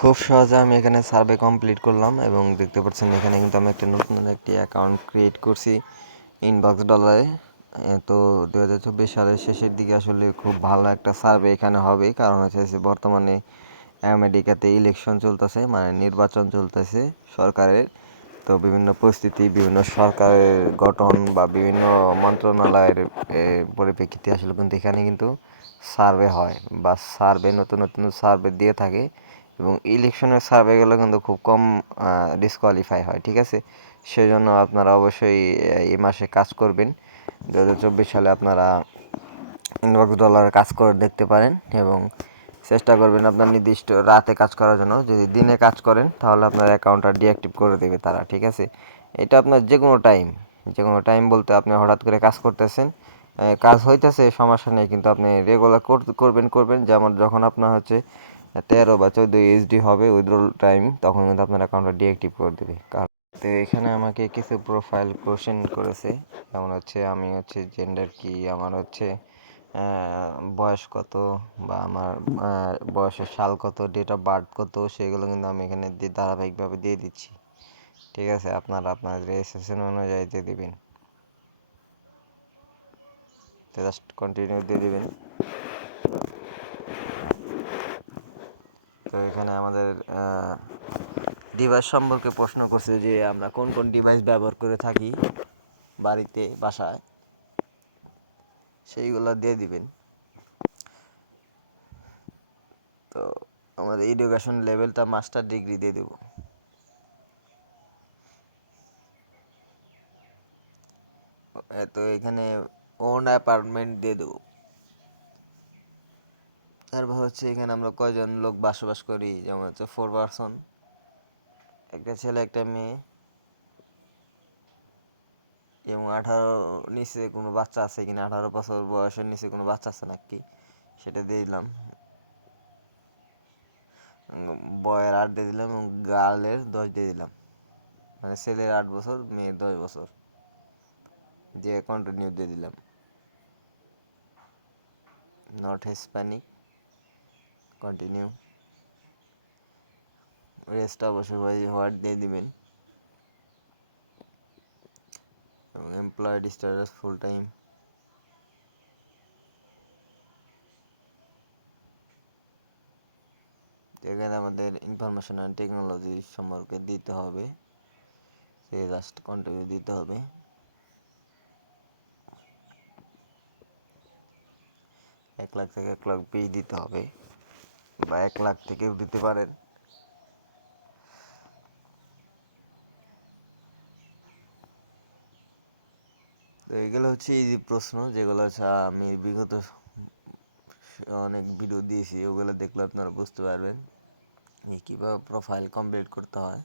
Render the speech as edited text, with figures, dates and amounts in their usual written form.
খুব সহজে আমি এখানে সার্ভে কমপ্লিট করলাম এবং দেখতে পাচ্ছেন এখানে কিন্তু আমি একটা নতুন একটি অ্যাকাউন্ট ক্রিয়েট করছি ইনবক্স ডলারে। তো 2024 সালের শেষের দিকে আসলে খুব ভালো একটা সার্ভে এখানে হবে, কারণ হচ্ছে বর্তমানে আমেরিকাতে ইলেকশন চলতেছে, মানে নির্বাচন চলতেছে সরকারের। তো বিভিন্ন পরিস্থিতি, বিভিন্ন সরকারের গঠন বা বিভিন্ন মন্ত্রণালয়ের পরিপ্রেক্ষিতে আসলে কিন্তু এখানে কিন্তু সার্ভে হয় বা সার্ভে নতুন নতুন সার্ভে দিয়ে থাকে, এবং ইলেকশনের সার্ভেগুলো কিন্তু খুব কম ডিসকোয়ালিফাই হয়, ঠিক আছে। সেজন্য আপনারা অবশ্যই এই মাসে কাজ করবেন। 2024 সালে আপনারা ইনবক্স ডলারে কাজ করে দেখতে পারেন এবং চেষ্টা করবেন আপনার নির্দিষ্ট রাতে কাজ করার জন্য। যদি দিনে কাজ করেন তাহলে আপনার অ্যাকাউন্টটা ডিঅ্যাক্টিভ করে দেবে তারা, ঠিক আছে। এটা আপনার যে কোনো টাইম বলতে আপনি হঠাৎ করে কাজ করতেছেন, কাজ হইতেছে, সমস্যা নেই, কিন্তু আপনি রেগুলার করবেন। যেমন যখন আপনার হচ্ছে 13 বা 14 এইচডি হবে উইথড্রল টাইম, তখন কিন্তু আপনার অ্যাকাউন্টটা ডিঅ্যাক্টিভ করে দেবে। তো এখানে আমাকে কিছু প্রোফাইল কোশ্চেন করেছে, যেমন হচ্ছে আমি হচ্ছে জেন্ডার কি, আমার হচ্ছে বয়স কত, বা আমার বয়সের সাল কত, ডেট অফ বার্থ কত, সেগুলো কিন্তু আমি এখানে ধারাবাহিকভাবে দিয়ে দিচ্ছি, ঠিক আছে। আপনারা আপনার রেজিস্ট্রেশন অনুযায়ী দিয়ে দিবেন, তো জাস্ট কন্টিনিউ দিয়ে দিবেন। তো এখানে আমাদের ডিভাইস সম্পর্কে প্রশ্ন করছে যে আমরা কোন কোন ডিভাইস ব্যবহার করে থাকি বাড়িতে, বাসায়, সেইগুলো দিয়ে দিবেন। তো আমাদের এডুকেশন লেভেলটা মাস্টার ডিগ্রি দিয়ে দেব। তো এখানে ওন অ্যাপার্টমেন্ট দিয়ে দেবো। তারপর হচ্ছে এখানে আমরা কয়জন লোক বসবাস করি, যেমন হচ্ছে 4 পার্সন, একটা ছেলে একটা মেয়ে, এবং 18 নিচে কোনো বাচ্চা আছে কিনা, 18 বছর বয়সের নিচে কোনো বাচ্চা আছে নাকি সেটা দিয়ে দিলাম। বয়ের 8 দিয়ে দিলাম এবং গার্লের 10 দিয়ে দিলাম, মানে ছেলের 8 বছর, মেয়ের 10 বছর, দিয়ে কন্টিনিউ দিয়ে দিলাম। Not Hispanic, continue. রেস্ট অবশ্যই হোয়াইট দিয়ে দিবেন, এবং এমপ্লয়েড স্ট্যাটাস ফুল টাইম। এখানে আমাদের ইনফরমেশন অ্যান্ড টেকনোলজি সম্পর্কে দিতে হবে, সে জাস্ট কন্টিনিউ দিতে হবে। 1 লাখ থেকে 1 লাখ 20 দিতে হবে, বা 1 লাখ থেকেও দিতে পারেন। তো এগুলো হচ্ছে এই যে প্রশ্ন, যেগুলো হচ্ছে আমি বিগত অনেক ভিডিও দিয়েছি, ওগুলো দেখলে আপনারা বুঝতে পারবেন কীভাবে প্রোফাইল কমপ্লিট করতে হয়।